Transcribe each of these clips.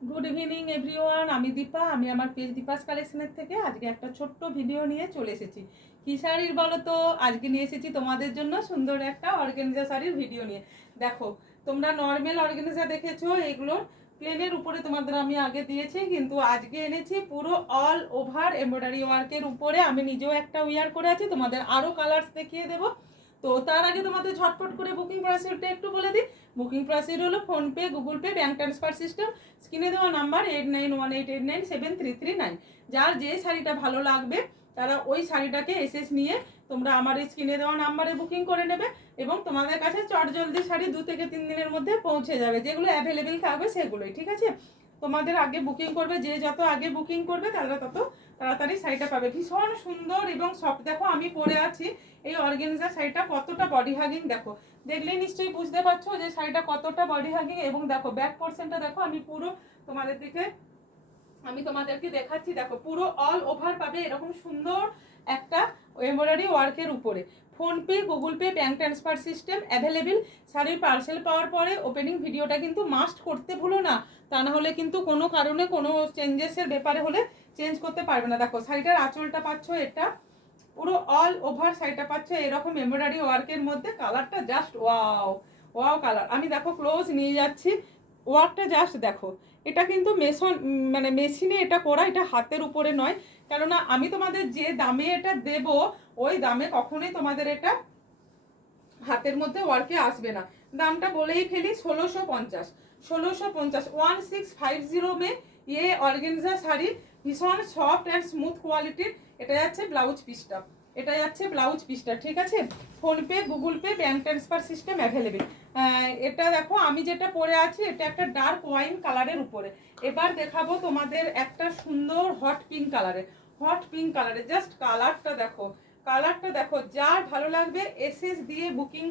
Good evening everyone, আমি দীপা। আমি আমার পেজ দীপাস কালেকশনের থেকে আজকে একটা ছোট্ট ভিডিও নিয়ে চলে এসেছি। কি শাড়ির বলো তো? আজকে নিয়ে এসেছি তোমাদের জন্য সুন্দর একটা অর্গানজা শাড়ির ভিডিও নিয়ে। দেখো, তোমরা নর্মাল অর্গানজা দেখেছো, এগুলোর প্লেনের উপরে তোমাদের আমি আগে দিয়েছি, কিন্তু আজকে এনেছি পুরো অল ওভার এমব্রয়ডারি ওয়ার্কের উপরে। আমি নিজেও একটা ওয়্যার করে আছি, তোমাদের আরও কালার্স দেখিয়ে দেবো। তো তার আগে তোমাদের ঝটপট করে বুকিং প্রসিডিউরটা একটু বলে দিই। বুকিং প্রসিডিউর হলো PhonePe, Google pay, bank transfer system. স্ক্রিনে দেওয়া নাম্বার 8918897339। যার যে শাড়িটা ভালো লাগবে তারা ওই শাড়িটাকে এসএস নিয়ে তোমরা আমার এই স্ক্রিনে দেওয়া নাম্বারে বুকিং করে নেবে, এবং তোমাদের কাছে চটজলদি শাড়ি 2 থেকে 3 দিনের মধ্যে পৌঁছে যাবে। যেগুলো অ্যাভেলেবেল থাকবে সেগুলোই, ঠিক আছে? তোমাদের আগে বুকিং করবে, যে যত আগে বুকিং করবে তারা তত তাড়াতাড়ি শাড়িটা পাবে। ভীষণ সুন্দর এবং সফট। দেখো আমি পরে আছি এই অর্গানজা শাড়িটা, কতটা বডি হাগিং দেখো। দেখলেই নিশ্চয়ই বুঝতে পারছো যে শাড়িটা কতটা বডি হাগিং। এবং দেখো ব্যাক পোর্শনটা দেখো, আমি পুরো তোমাদেরকে দেখাচ্ছি। দেখো পুরো অল ওভার পাবে এরকম সুন্দর একটা এমব্রয়ডারি ওয়ার্কের উপরে। PhonePe, Google pay, bank transfer system available. শাড়ির পার্সেল পাওয়ার পরে ওপেনিং ভিডিওটা কিন্তু মাস্ট করতে ভুলো না, তা না হলে কিন্তু কোনো কারণে কোনো চেঞ্জেসের ব্যাপারে হলে চেঞ্জ করতে পারবে না। দেখো শাড়িটার আঁচলটা পাচ্ছ, এটা পুরো অল ওভার শাড়িটা পাচ্ছ এরকম এমব্রয়ডারি ওয়ার্কের মধ্যে। কালারটা জাস্ট ওয়াও ওয়াও কালার। আমি দেখো ক্লোজ নিয়ে যাচ্ছি, ওয়ার্কটা জাস্ট দেখো। এটা কিন্তু মেশিনে এটা করা, এটা হাতের উপরে নয়। কেননা আমি তোমাদের যে দামে এটা দেব ওই দামে কখনোই তোমাদের এটা হাতের মধ্যে ওয়ার্কে আসবে না। দামটা বলেই ফেলি, 1650। 1650 1650 মে ये ऑर्गेन्जा শাড়ি, ভীষণ সফট অ্যান্ড স্মুথ কোয়ালিটির। এটা যাচ্ছে ব্লাউজ পিসটা, ঠিক আছে? PhonePe, Google pay, bank transfer system available. এটা দেখো আমি যেটা পরে আছি এটা একটা ডার্ক ওয়াইন কালারের উপরে। এবার দেখাবো তোমাদের একটা সুন্দর হট পিঙ্ক কালারের। জাস্ট কালারটা দেখো। যার ভালো লাগবে এসএস দিয়ে বুকিং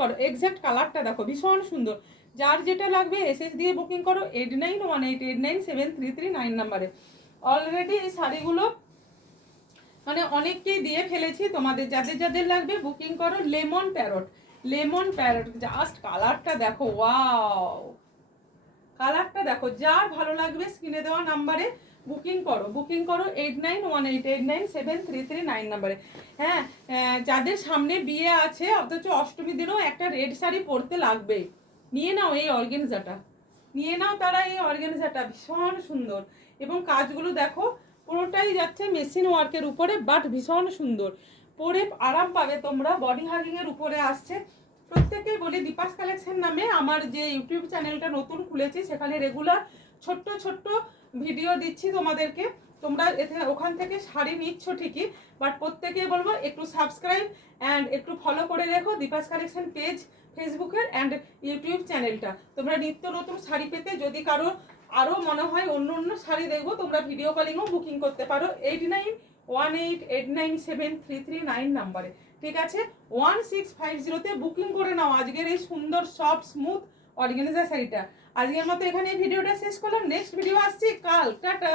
করো। এক্স্যাক্ট কালারটা দেখো, ভীষণ সুন্দর। যার যেটা লাগবে এসএস দিয়ে বুকিং করো 8918897339 নাম্বারে। অলরেডি এই শাড়িগুলো অনেককেই দিয়ে ফেলেছি। তোমাদের যাদের যাদের লাগবে বুকিং করো। লেমন প্যারট জাস্ট কালারটা দেখো, ওয়াও কালারটা দেখো। যার ভালো লাগবে স্ক্রিনে দেওয়া নাম্বারে বুকিং করো 8918897339 নাম্বারে। হ্যাঁ, যাদের সামনে বিয়ে আছে অথচ অষ্টমী দিনও একটা রেড শাড়ি পরতে লাগবে, নিয়ে নাও তারা এই অর্গানজাটা। ভীষণ সুন্দর এবং কাজগুলো দেখো পুরোটাই যাচ্ছে মেশিন ওয়ার্কের উপরে, বাট ভীষণ সুন্দর। পরে আরাম পাবে তোমরা, বডি হাগিং এর উপরে আসছে। প্রত্যেকেই বলি দীপাস কালেকশন নামে আমার যে ইউটিউব চ্যানেলটা নতুন খুলেছি, সেখানে রেগুলার ছোট্ট ভিডিও দিচ্ছি তোমাদেরকে। তোমরা ওখান থেকে শাড়ি নিচ্ছ ঠিকই, বাট প্রত্যেকে বলবো একটু সাবস্ক্রাইব অ্যান্ড একটু ফলো করে রেখো দীপাস কালেকশন পেজ ফেসবুকের অ্যান্ড ইউটিউব চ্যানেলটা। তোমরা নিত্য নতুন শাড়ি পেতে যদি কারো আরও মনে হয় অন্য শাড়ি দেখবো, তোমরা ভিডিও কলিংও বুকিং করতে পারো 8918897339 নাম্বারে, ঠিক আছে? 1650-তে বুকিং করে নাও আজকের এই সুন্দর সফট স্মুথ অর্গানজা শাড়িটা। আজকের মতো এখানে এই ভিডিওটা শেষ করলাম। নেক্সট ভিডিও আসছি কাল। টাটা।